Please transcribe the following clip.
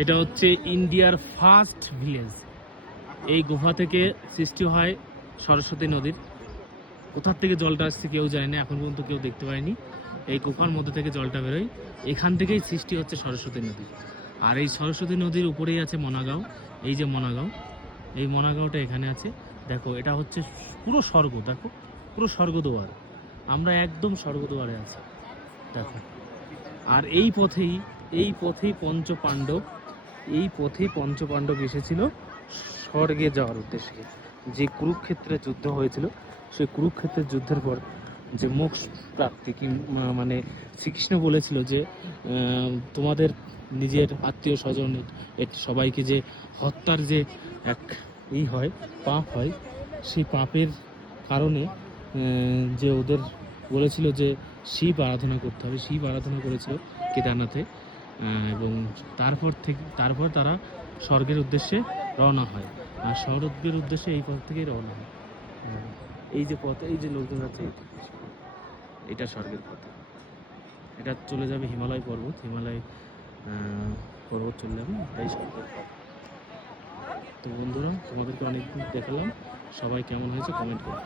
এটা হচ্ছে ইন্ডিয়ার ফার্স্ট ভিলেজ। এই গুহা থেকে সৃষ্টি হয় সরস্বতী নদীর। কোথার থেকে জলটা আসছে কেউ জানে না, এখন পর্যন্ত কেউ দেখতে পায়নি। এই গুহার মধ্যে থেকে জলটা বেরোয়, এখান থেকেই সৃষ্টি হচ্ছে সরস্বতী নদী। আর এই সরস্বতী নদীর উপরেই আছে মনাগাঁও। এই যে মনাগাঁও, এই মনাগাঁওটা এখানে আছে। দেখো এটা হচ্ছে পুরো স্বর্গ, দেখো পুরো স্বর্গদুয়ার। আমরা একদম স্বর্গদুয়ারে আছি, দেখো। আর এই পথেই পঞ্চপাণ্ডব এসেছিল স্বর্গে যাওয়ার উদ্দেশ্যে। যে কুরুক্ষেত্রের যুদ্ধ হয়েছিল, সেই কুরুক্ষেত্রের যুদ্ধের পর যে মোক্ষ প্রাপ্তি কি মানে শ্রীকৃষ্ণ বলেছিল যে তোমাদের নিজের আত্মীয় স্বজন সবাইকে যে হত্যার যে এক হয়, পাপ হয়, সেই পাপের কারণে যে ওদের বলেছিল যে শিব আরাধনা করতে হবে, শিব আরাধনা করেছিল কেদারনাথে। এবং তারপর তারা স্বর্গের উদ্দেশ্যে রওনা হয়। আর স্বর্গের উদ্দেশ্যে এই পথ থেকেই রওনা হয়। এই যে পথ, এই যে লোকজন আছে, এটা স্বর্গের পথ। এটা চলে যাবে হিমালয় পর্বত চলে যাবে, এটাই স্বর্গের পথ। তো বন্ধুরা, তোমাদেরকে অনেকদিন দেখালাম, সবাই কেমন হয়েছে কমেন্ট করো।